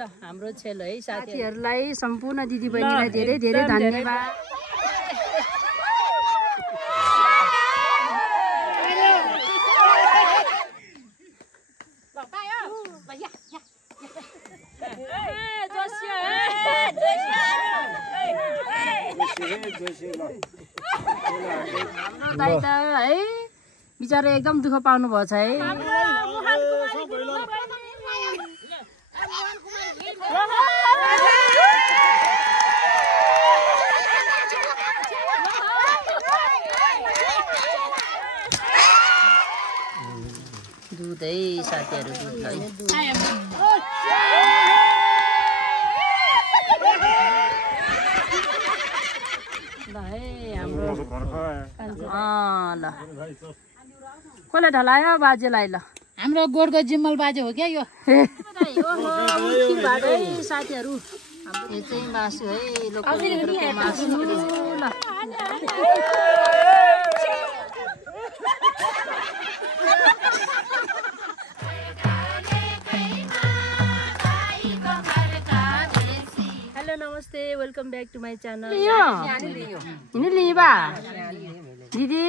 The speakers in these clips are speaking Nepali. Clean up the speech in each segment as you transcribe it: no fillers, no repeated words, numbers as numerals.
हाम्रो छेल है साथीहरूलाई सम्पूर्ण दिदीबहिनीलाई धेरै धेरै धन्यवाद। दाइ त है बिचारा एकदम दुःख पाउनु भएको छ है। दुध है साथीहरू दुध है। ल कसले ढलायो बाजेलाई? ल हाम्रो गोठको जिम्मल बाजे हो क्या यो साथीहरू। यो चाहिँ मासु है लोकल मासु। ल हेलो नमस्ते, welcome back to my channel. दिदी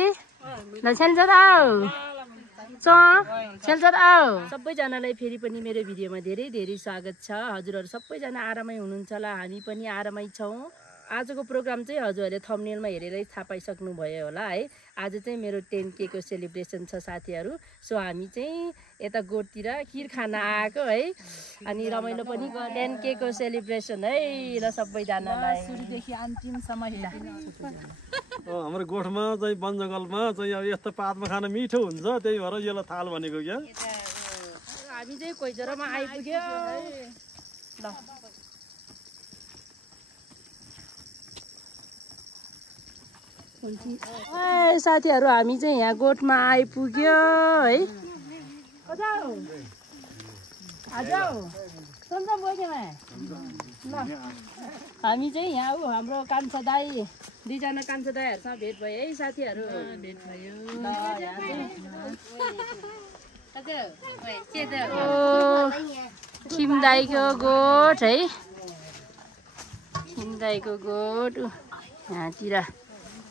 सबैजनालाई फेरि पनि मेरो भिडियोमा धेरै धेरै स्वागत छ। हजुरहरू सबैजना आरामै हुनुहुन्छ होला, हामी पनि आरामै छौँ। आजको प्रोग्राम चाहिँ हजुरहरूले थम्बनेलमा हेरेरै थाहा पाइसक्नु भयो होला है। आज चाहिँ मेरो 10K को सेलिब्रेसन छ साथीहरू। सो हामी चाहिँ यता गोठतिर खिर खान आएको है, अनि रमाइलो पनि 10K को सेलिब्रेसन है। ल सबैजनालाई सुरुदेखि अन्तिमसम्म हाम्रो गोठमा चाहिँ वन जङ्गलमा चाहिँ अब यस्तो पातमा खान मिठो हुन्छ, त्यही भएर यसलाई थाल भनेको क्या। हामी चाहिँ कोइजरामा आइपुग्यो। ल साथीहरू हामी चाहिँ यहाँ गोठमा आइपुग्यो है। हामी चाहिँ यहाँ हाम्रो कान्छा दाई दुईजना कान्छा दाईहरूसँग भेट भयो है साथीहरू। भेट भयो खिम दाईको गोठ है, खिम दाईको गोठ यहाँतिर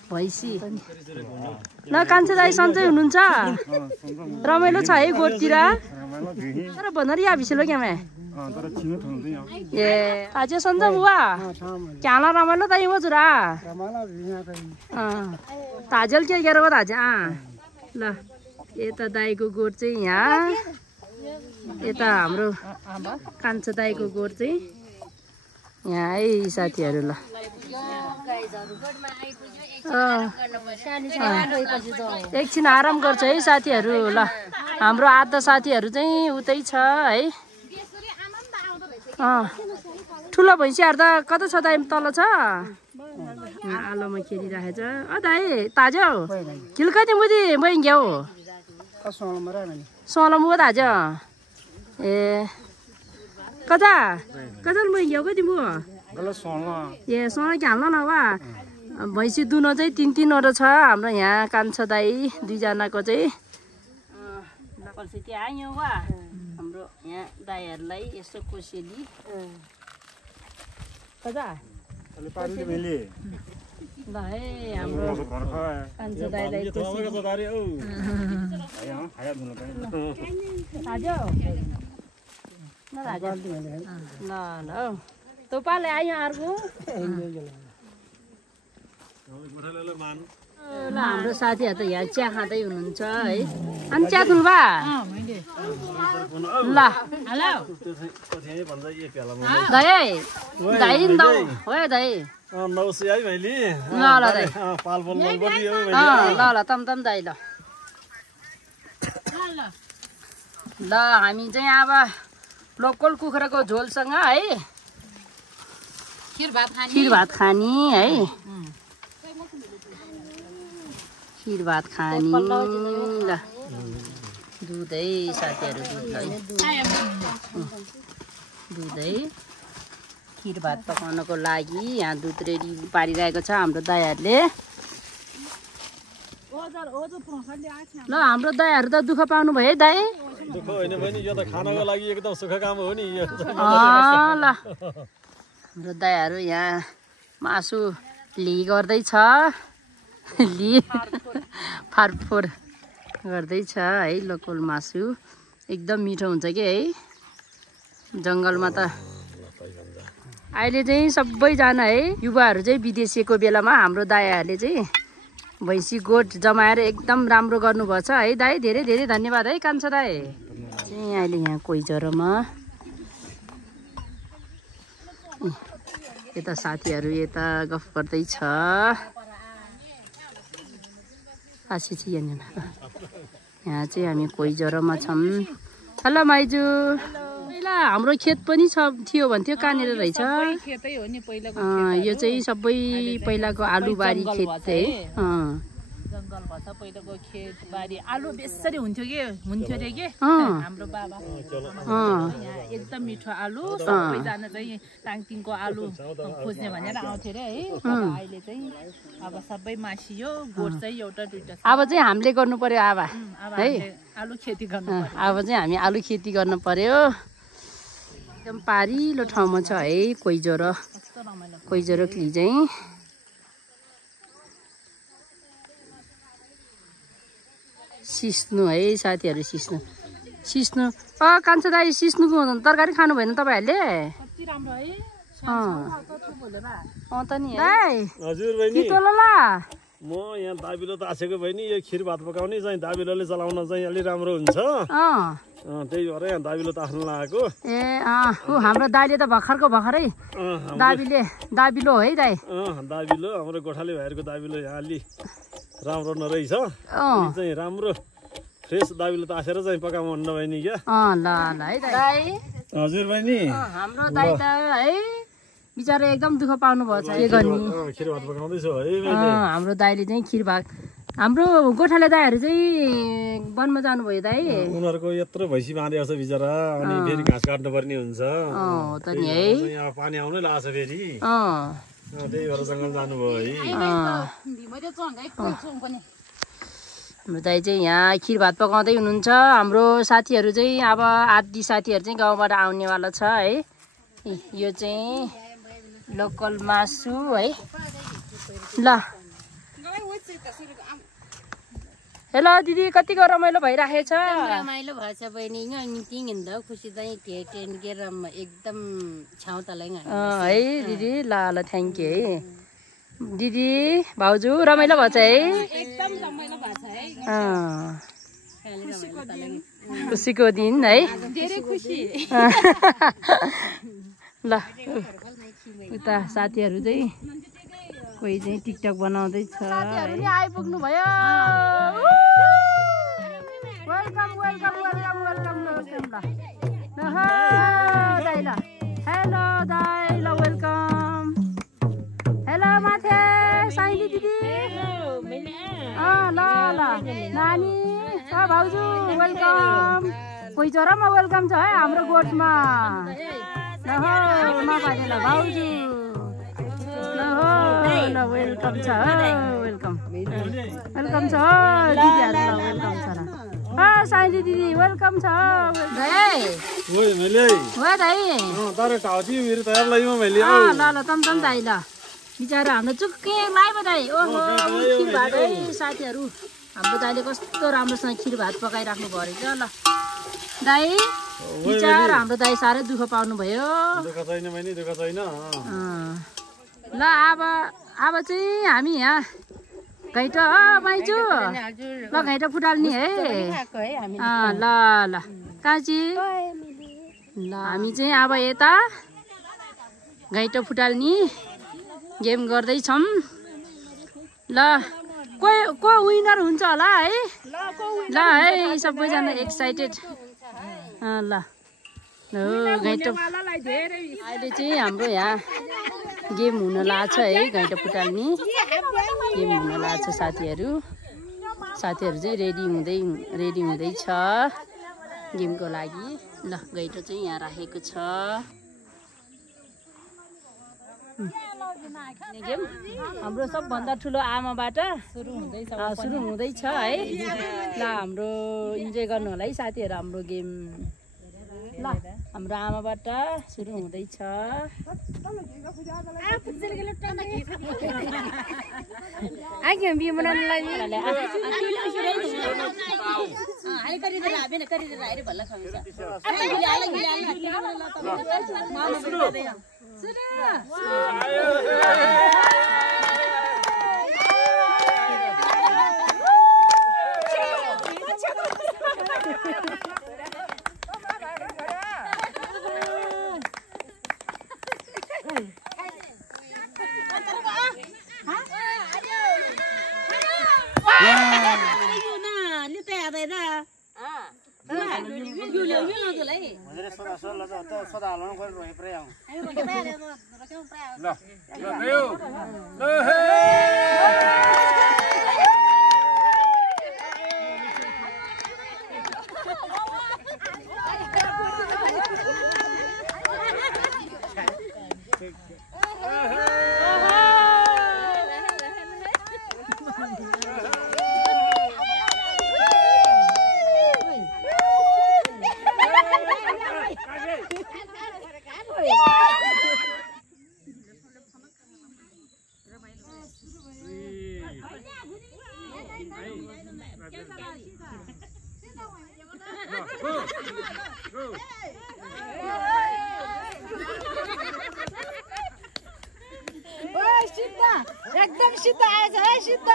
भैँसी। ल कान्छा दाई सन्चै हुनुहुन्छ? रमाइलो छ है गोठतिर? तर भन्दा यहाँ भिसेलो क्या मैं ए आज सन्चै हुआ क्या रमाइलो दाई वो जुरा ताजल के गरेर हो ताजा। ल यता दाईको गोठ चाहिँ यहाँ, यता हाम्रो कान्छा दाईको गोठ चाहिँ यहाँ है साथीहरू। ल एकछिन आराम गर्छ है साथीहरू। ल हाम्रो आधा साथीहरू चाहिँ उतै छ है। ठुलो भैँसीहरू त कता छ दाइ? तल छ आलोमा खेलिराखेछ। दाइ ताजा हो खिल कति मुदी मै घ्याउ सोलम हो ताजा ए कता कता मै घ्याउ कति मु ए सोना क्या हाल्न न वा। भैँसी दुनो चाहिँ 3-3वटा छ हाम्रो यहाँ कान्छा दाई दुईजनाको चाहिँ। त्यहाँ आयो वा हाम्रो यहाँ दाईहरूलाई यसो कोसेली कता ल है हाम्रो कान्छा दाईलाई ल तपाईँले आयो अर्को। ल हाम्रो साथीहरू त यहाँ चिया खाँदै हुनुहुन्छ है। अनि चिया खुल्बा ल दाइ दाइ हो दाइ ल तम दाइ। ल हामी चाहिँ अब लोकल कुखुराको झोलसँग है खिर भात खानी है। खिर भात खानी। ल दुध है साथीहरू दुध है खिर भात पकाउनको लागि यहाँ दुध रेडी पारिरहेको छ हाम्रो दाइहरूले। ल हाम्रो दाइहरू त दुःख पाउनु भयो है दाइ? दुःख होइन बहिनी यो त खानको लागि एकदम सुख काम हो नि यो ल हाम्रो दायाहरू यहाँ मासु गर्दैछ फारफोर गर्दैछ है लोकल मासु एकदम मिठो हुन्छ कि है जङ्गलमा त अहिले चाहिँ सबैजना है युवाहरू चाहिँ विदेशीको बेलामा हाम्रो दायाहरूले चाहिँ भैँसी गोठ जमाएर एकदम राम्रो गर्नुभएको छ है दाइ धेरै धेरै धन्यवाद है कान्छा दाइ चाहिँ अहिले यहाँ कोही जरोमा यता साथीहरू यता गफ गर्दैछ यहाँ चाहिँ हामी कोही जरोमा छौँ हेलो माइजू पहिला हाम्रो खेत पनि थियो भन्थ्यो कहाँनिर रहेछ यो चाहिँ सबै पहिलाको आलुबारी खेत है जङ्गल भन्छ पहिलाको खेतबारी आलु बेसरी हुन्थ्यो अरे के हाम्रो बाबा यहाँ एकदम मिठो आलु सबैजना चाहिँ टाङटिङको आलु खोज्ने भनेर आउँथ्यो अरे है अहिले चाहिँ अब सबै मासियो गोठ चाहिँ एउटा दुइटा अब चाहिँ हामीले गर्नु पर्यो अब है आलु खेती गर्नु अब चाहिँ हामी आलु खेती गर्नु पर्यो एकदम पारिलो ठाउँमा छ है कोही ज्वरो क्ली चाहिँ सिस्नु है साथीहरू सिस्नु कान्छा दाइ सिस्नुको तरकारी खानु भएन तपाईँहरूले त नि हजुर बहिनी ल म यहाँ दाबिलो त आसेको बहिनी यो खिर भात पकाउने चाहिँ दाबिलोले चलाउन चाहिँ अलि राम्रो हुन्छ त्यही भएर यहाँ दाबिलो तास्न लागेको हाम्रो दाइले त भर्खरै दाबिलो है दाइ दाबिलो हाम्रो गोठाले भाइहरूको दाबिलो यहाँ अलि राम्रो नरहेछ चाहिँ राम्रो फ्रेस दाबिलो तासेर चाहिँ पकाउनु भन्न बहिनी क्या ल है दाइ हजुर बहिनी हाम्रो दाइ त है बिचारा एकदम दुःख पाउनु भएको छ के गर्ने खिर भात पकाउँदैछु है हाम्रो दाइले चाहिँ खिर भात हाम्रो गोठाले दाइहरू चाहिँ वनमा जानुभयो दाइ उनीहरूको यत्रो भैँसी बाँधेको छ बिचरा अनि फेरि घाँस काट्नु पर्ने हुन्छ त नि है यहाँ पानी आउनै लाग्छ फेरि त्यही भएर जङ्गल जानुभयो है हाम्रो दाइ चाहिँ यहाँ खिर भात पकाउँदै हुनुहुन्छ हाम्रो साथीहरू चाहिँ अब आदि साथीहरू चाहिँ गाउँबाट आउनेवाला छ है यो चाहिँ लोकल मासु है ल हेलो दिदी कतिको रमाइलो भइराखेछ रमाइलो भएछ बहिनी खुसी चाहिँ एकदम छाउतलाई है दिदी ल थ्याङ्क यू है दिदी भाउजू रमाइलो भएछ है एकदम रमाइलो भएछ है खुसीको दिन है धेरै खुसी ल उता साथीहरू चाहिँ कोही चाहिँ टिकटक बनाउँदैछ साथीहरू नि आइपुग्नु भयो वेलकम दाइ ल हेलो दाइ ल वेलकम हेलो माथे साइली दिदी ल नानी भाउजू वेलकम कोही चोरामा वेलकम छ है हाम्रो गोठमा भाउजू ल वेलकम छ वेलकम छ दिदीहरू वेलकम छ साइली दिदी वेलकम छ ल तम दाइ ल बिचरा हाम्रो चुक्के लाइभ दाइ ओहो खिर भात है साथीहरू हाम्रो दाइले कस्तो राम्रोसँग खिर भात पकाइराख्नु भयो रहेछ ल दाइ बिचार हाम्रो दाइ साह्रै दुःख पाउनु भयो ल अब चाहिँ हामी यहाँ घैँटो माइजू ल घैँटो फुटाल्ने है ल काजी ल हामी चाहिँ अब यता घैँटो फुटाल्ने गेम गर्दैछौँ ल को विनर हुन्छ होला है ल है सबैजना एक्साइटेड ल घैँटो अहिले चाहिँ हाम्रो यहाँ गेम हुन लाग्छ है घैँटो फुटाल्ने गेम हुन लाग्छ साथीहरू चाहिँ रेडी हुँदैछ गेमको लागि ल घैँटो चाहिँ यहाँ राखेको छ हाम्रो सबभन्दा ठुलो आमाबाट सुरु हुँदैछ है ल हाम्रो इन्जोय गर्नु होला है साथीहरु हाम्रो गेम ल हाम्रो आमाबाट सुरु हुँदैछ आके बिहे बनाउनलाई एकदम सिद्ध आएछ है सिद्ध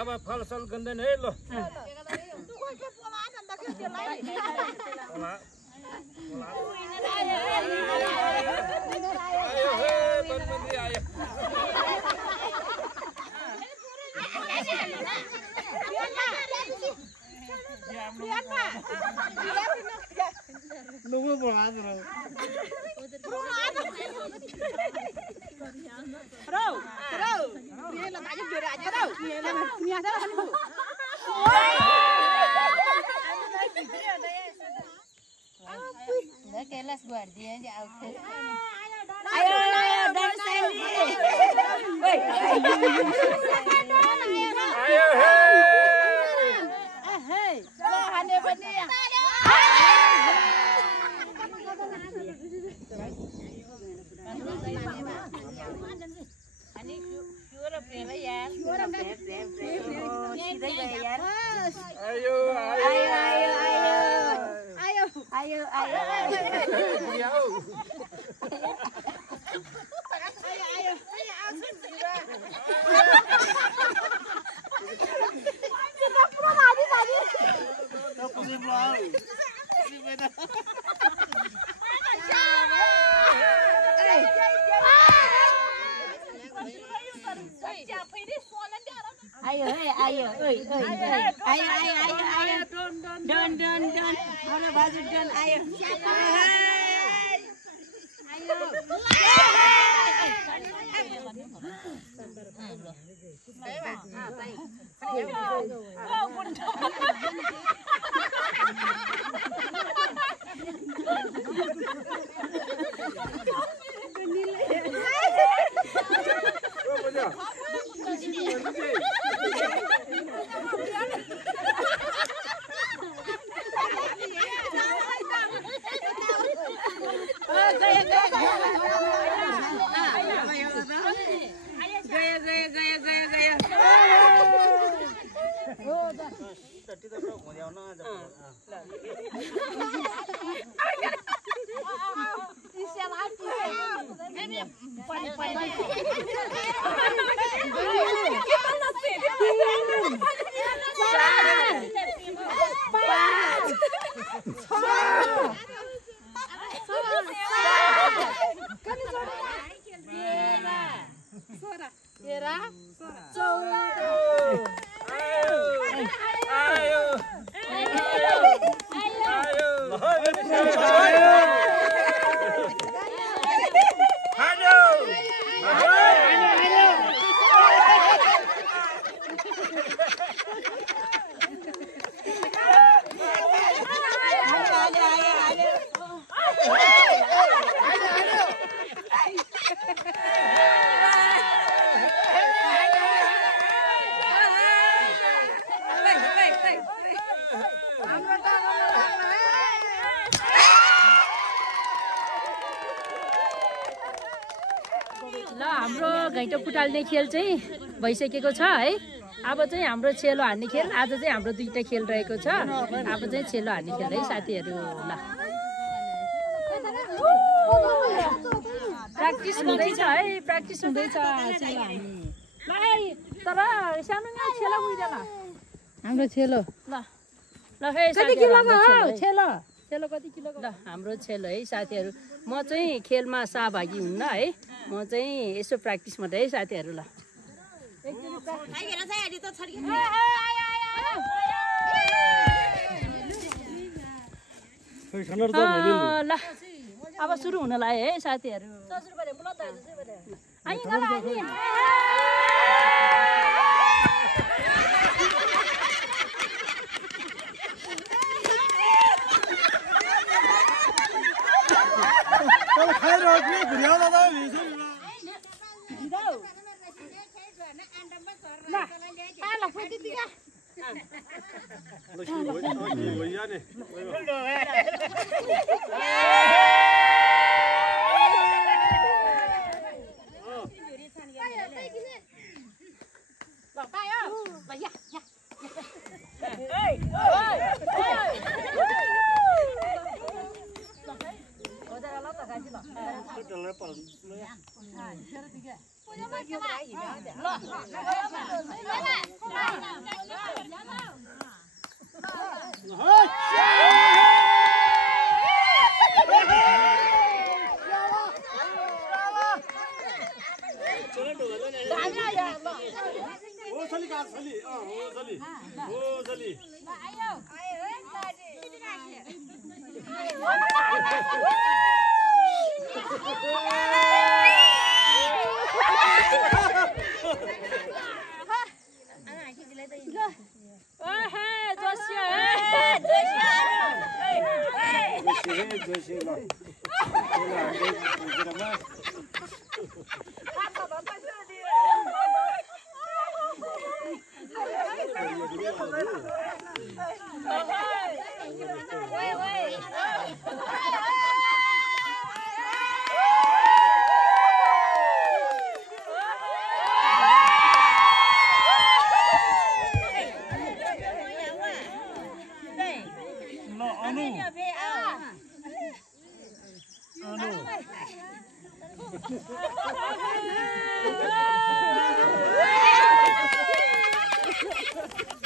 अब फलसल गन्दैन है ल Wow! गिलास भर्दिए नि आउँथे आयो डनसाइली ओइ आयो हे हे खाने पनि अनि क्योर प्रेम यार क्योर प्रेम सिधै गए यार आयो आयो आयो ओइ आयो डन अरे बाजु डन आयो ल हाम्रो घैँटो फुटाल्ने खेल चाहिँ भइसकेको छ है। अब चाहिँ हाम्रो छेलो हान्ने खेल आज चाहिँ हाम्रो दुईटा खेल रहेको छ। अब चाहिँ छेलो हान्ने खेल है साथीहरू। ल प्र्याक्टिस हुँदैछ है, प्र्याक्टिस हुँदैछ छेलो हान्ने। ल तर सानो छेलो बुझ्दैन हाम्रो छेलो। ल ल कति किलोको हो छेलो? छेलो कति किलोको? ल हाम्रो छेलो है साथीहरू। म चाहिँ खेलमा सहभागी हुन्न है, म चाहिँ यसो प्र्याक्टिस मात्रै है साथीहरू। ल ल अब सुरु हुन लाग्यो है साथीहरू।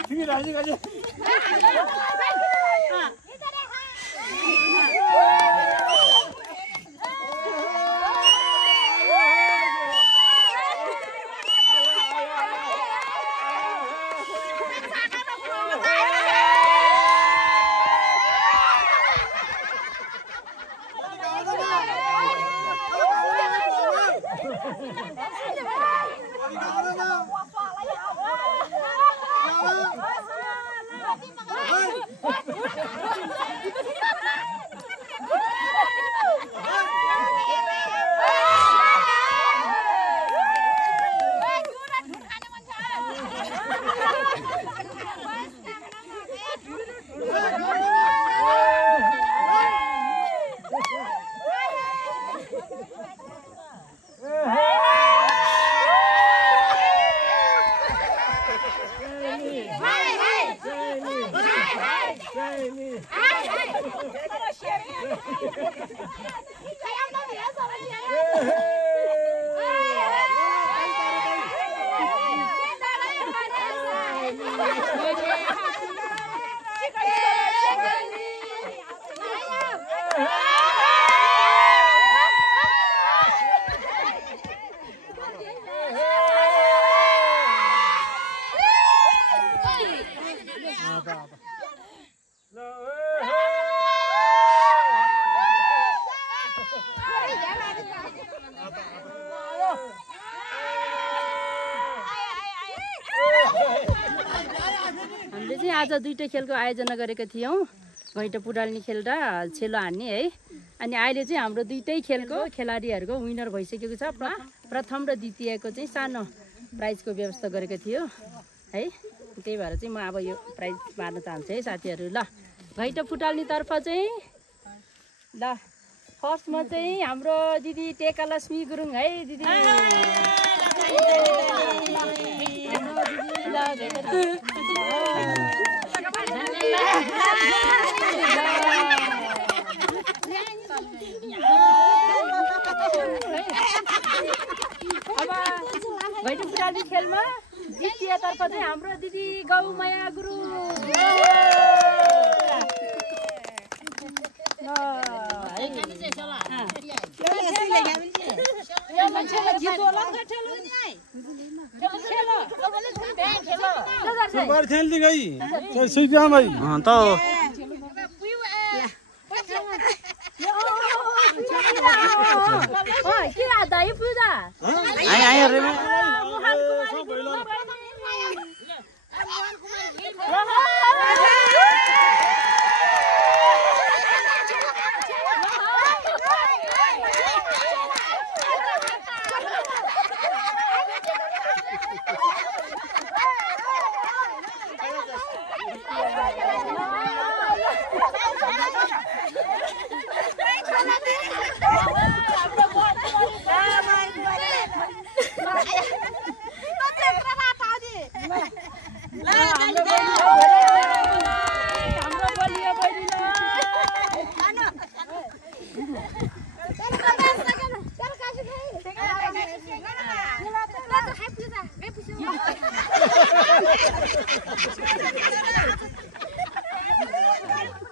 तिमी राजी गाजी हामीले चाहिँ आज दुईटा खेलको आयोजना गरेका थियौँ, घैँटो पुडाल्ने खेल र छेलो हान्ने है। अनि अहिले चाहिँ हाम्रो दुईटै खेलको खेलाडीहरूको विनर भइसकेको छ। प्रथम र द्वितीयको चाहिँ सानो प्राइजको व्यवस्था गरेको थियो है। त्यही भएर चाहिँ म अब यो प्राइज बाँड्न चाहन्छु है साथीहरू। ल घैँटो फुटाल्नेतर्फ चाहिँ ल फर्स्टमा चाहिँ हाम्रो दिदी टेका लक्ष्मी गुरुङ है। दिदी अब घैँटो फुटाल्ने खेलमा द्वितीयतर्फ चाहिँ हाम्रो दिदी गौमाया गुरुङ।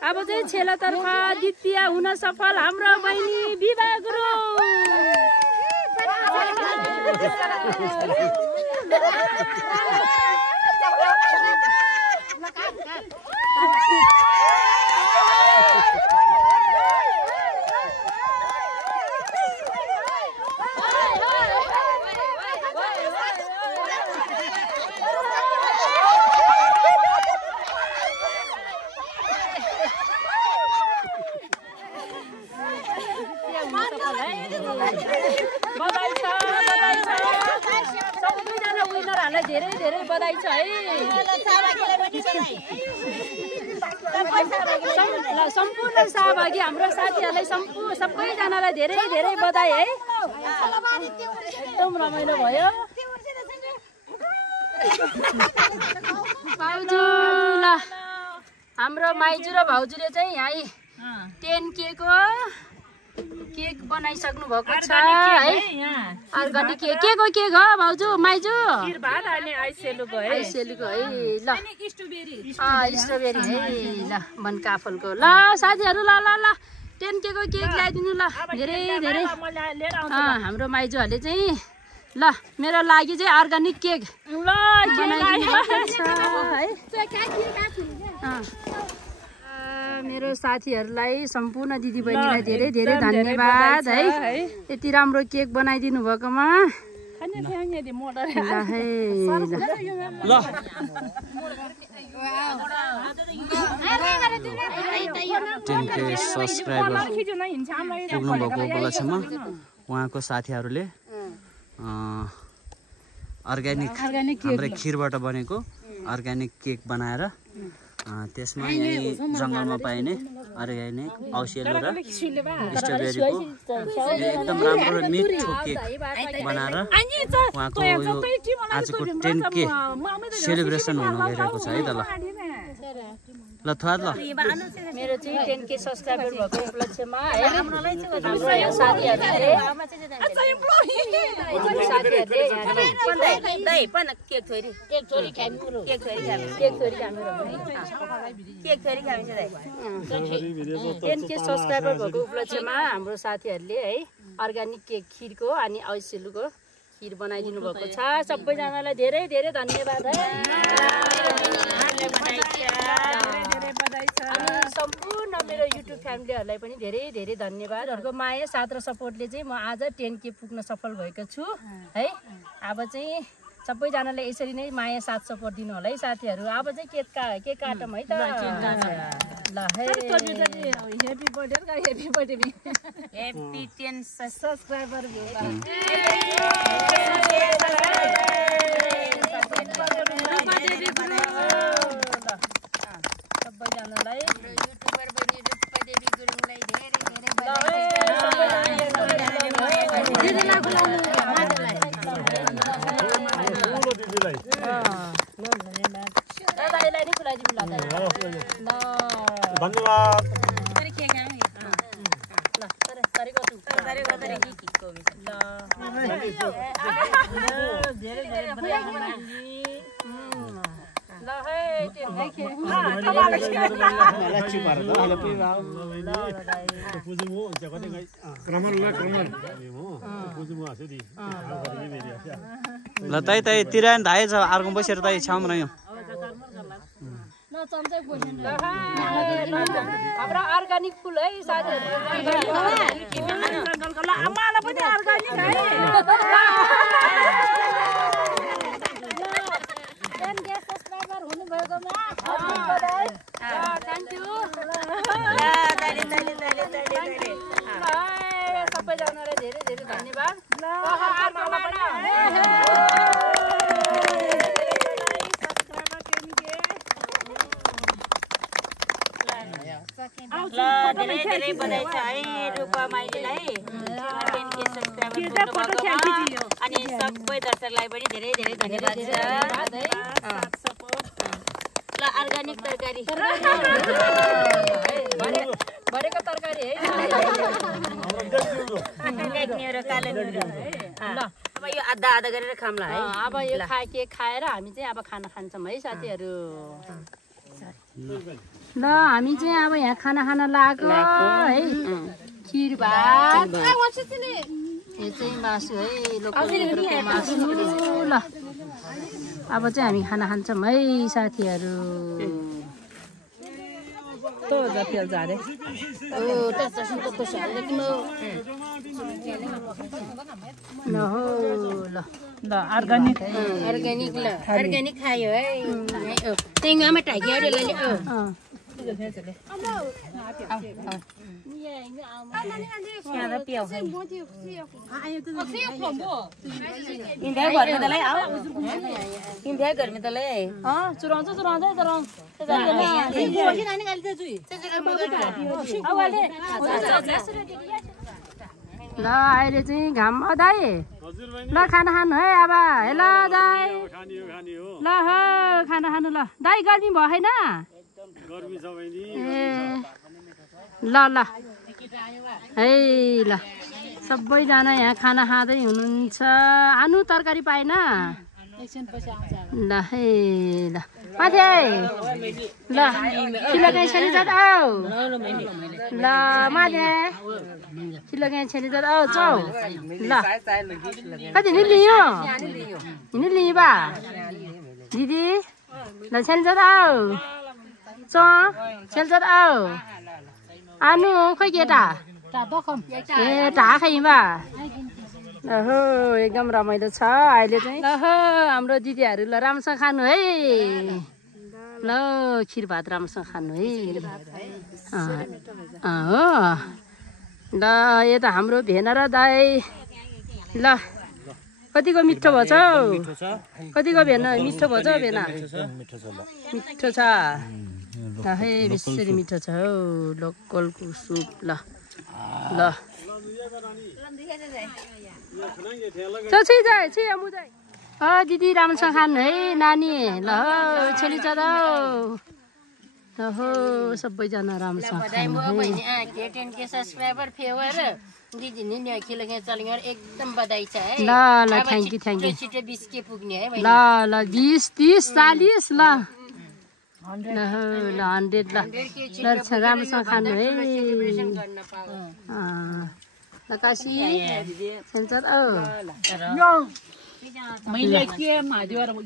अब चाहिँ छेलातर्फ द्वितीय हुन सफल हाम्रो बहिनी विभा गुरुङ। धेरै धेरै बधाई छ है। सम्पूर्ण सहभागी हाम्रो साथीहरूलाई सबैजनालाई धेरै धेरै बधाई है। एकदम रमाइलो भयो। भाउजू ल हाम्रो माइजू र भाउजूले चाहिँ यहाँ 10K को केक बनाइसक्नु भएको छ है अर्ग्यानिक केक के को केक हो भाउजू माइजू आइसेलुको है ल स्ट्रबेरी है ल बनकाफलको ल साथीहरु ल ल ल 10 के को केक ल्याइदिनु ल धेरै धेरै हाम्रो माइजूहरुले चाहिँ ल मेरो लागि चाहिँ अर्ग्यानिक केक ल मेरो साथीहरुलाई सम्पूर्ण दिदीबहिनीलाई धेरै धेरै धन्यवाद है यति राम्रो केक बनाइदिनु भएकोमा सब्सक्राइबर पुग्नु भएको उपलक्ष्यमा उहाँको साथीहरुले अर्ग्यानिक हाम्रो खिरबाट बनेको अर्ग्यानिक केक बनाएर त्यसमा यही जंगलमा पाइने अर्ग्यानिक औषधि र स्ट्रबेरीको एकदम राम्रो र मिठो केक बनाएर उहाँको यो आजको 10K सेलिब्रेसन हुन गइरहेको छ है त ल थोर ल मेरो चाहिँ 10K सब्स्क्राइबर भएको उपलक्ष्यमा है हाम्रो यहाँ साथीहरुले केक सब्स्क्राइबर भएको उपलक्ष्यमा हाम्रो साथीहरुले है अर्ग्यानिक केक खिरको अनि औसेलुको खिर बनाइदिनु भएको छ सबैजनालाई धेरै धेरै धन्यवाद है सम्पूर्ण मेरो युट्युब फ्यामिलीहरुलाई पनि धेरै धेरै धन्यवादहरुको माया साथ र सपोर्टले चाहिँ म आज 10K पुग्न सफल भएको छु है अब चाहिँ सबैजनाले यसरी नै माया साथ सपोर्ट दिनु होला है साथीहरु अब चाहिँ केक काटौँ है त ल है हेपी बर्थडे हेपी 10 सब्स्क्राइबर सबैजनालाई युट्युबर बनी रूपा देवी गुरुङलाई धेरै ल तै तिरान धाइ छ अर्को बसेर तै छाम रह्यो हाम्रो अर्ग्यानिक फुल है साथीहरु आमालाई पनि अर्ग्यानिक है सबैजनालाई धेरै धेरै धन्यवाद धेरै धेरै बधाई छ है रूपा माइलीलाई 10K सब्स्क्राइबर पुग्नुभएको अनि सबै दर्शकलाई पनि धेरै धेरै धन्यवाद छ ल अर्ग्यानिक तरकारी भरेको तरकारी है र कालो ल अब यो आधा आधा गरेर खामला है अब यो खाएर हामी चाहिँ अब खाना खान्छौँ है साथीहरु ल हामी चाहिँ अब यहाँ खाना खान लागेको है खिर भात यो चाहिँ मासु है लोकल मासु ल अब चाहिँ हामी खाना खान्छौँ है साथीहरु तो जतिल जारे ओ त्यसपछि त खुसी लेकिन ल हो ल अर्ग्यानिक अर्ग्यानिक खायो है टेङ्गामा टाइगर ले ल अहिले चाहिँ घाम दाइ ल खाना खानु है अब हेलो दाइ ल हो खाना खानु ल दाइ गर्मी भएन गर्मी छ बहिनी ए ल ल है ल सबैजना यहाँ खाना खाँदै हुनुहुन्छ आनु तरकारी पाएन ल है ल माथि ल खिलगाई छेली जात आऊ ल माथि खिलगाई छेली जात आऊ चौ ल कति नि लियो नि लियो बा दिदी ल छेली जात आऊ च छेली जात आऊ आनु खोइ केटा ए ढा खाइ बा लहो एकदम रमाइलो छ अहिले चाहिँ लहो हाम्रो दिदीहरू ल राम्रोसँग खानु है ल खिर भात राम्रोसँग खानु है हो ल यता हाम्रो भेना र दाई ल कतिको मिठो भएछ कतिको भेना मिठो भएछ भेना मिठो छ ल है बेसरी मिठो छ हौ लोकलको सुप ल ल दिदी राम्रोसँग खानु है नानी ल छेली चदा ल हो सबैजना राम्रोसँग खानु ल ल थ्याङ्क यू ल ल 20 30 40 ल ल 100 ल राम्रोसँग खानु है काशी सेन्सर मैले के मादिवर ल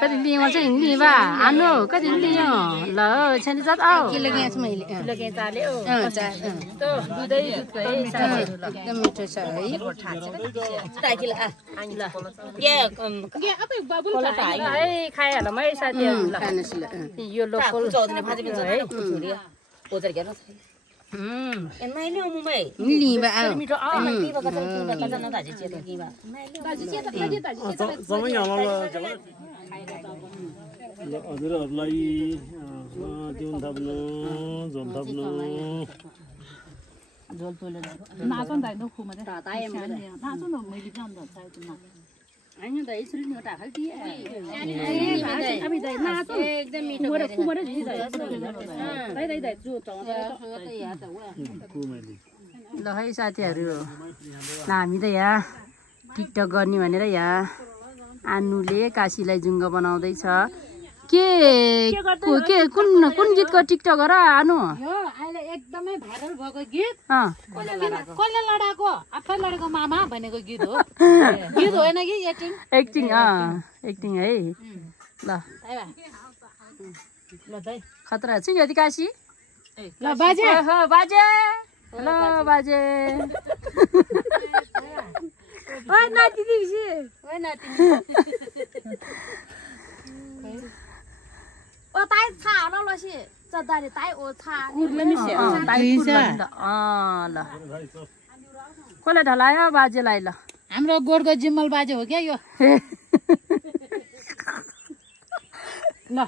कति लियो चाहिँ हिँड्ने बा आनु कति लियो ल छेनी जात आऊ एकदम मिठो छ है खाइहालौँ है साथीहरू यो लोकल हजुरहरूलाई दिउँ थप्नु झोल थप्नु ल है साथीहरू हामी त यहाँ टिकटक गर्ने भनेर यहाँ आनुले काशीलाई जुङ्ग बनाउँदैछ के कुन गीतको टिकटक हो र आनु एकदमै भाइरल भएको गीत कसले लडाको आफै लडेको मामा भनेको गीत हो गीत होइन कि एक्टिङ है ल खतरा छ यदि काशी ल बाजे बाजे ल बाजे ओइ नाति दिसी ओइ नाति ओ ताई छा ल लसी चदारे ताई ओ छा कुर्ले मिसे ताई कुर्ले ल कसले ढलायो बाजेलाई ल हाम्रो गोडको जिम्मल बाजे हो क्या यो ल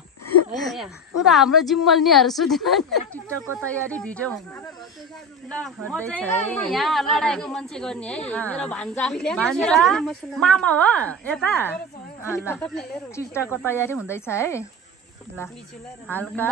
उ त हाम्रो जिम्मल्नीहरू सुत्यो टिकटकको तयारी भिडियो यहाँ लडाइको मान्छे गर्ने है मेरो भान्जा मामा हो यता टिकटकको तयारी हुँदैछ है ल हल्का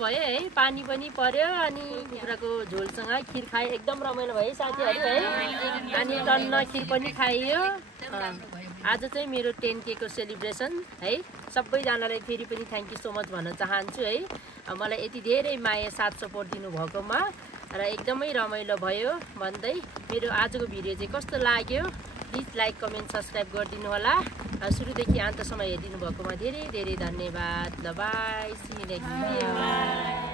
भयो है, पानी पनि पर्यो अनि कुखुराको झोलसँग खिर खायो, एकदम रमाइलो भयो साथीहरू है। अनि टन्न खिर पनि खाइयो। आज चाहिँ मेरो 10K को सेलिब्रेसन है, सबैजनालाई फेरि पनि थ्याङ्क यू सो मच भन्न चाहन्छु है, मलाई यति धेरै माया साथ सपोर्ट दिनुभएकोमा र एकदमै रमाइलो भयो भन्दै मेरो आजको भिडियो चाहिँ कस्तो लाग्यो प्लिज लाइक कमेन्ट सब्सक्राइब गरिदिनु होला। सुरुदेखि अन्तसम्म हेरिदिनु भएकोमा धेरै धेरै धन्यवाद। ल bye, see you next video.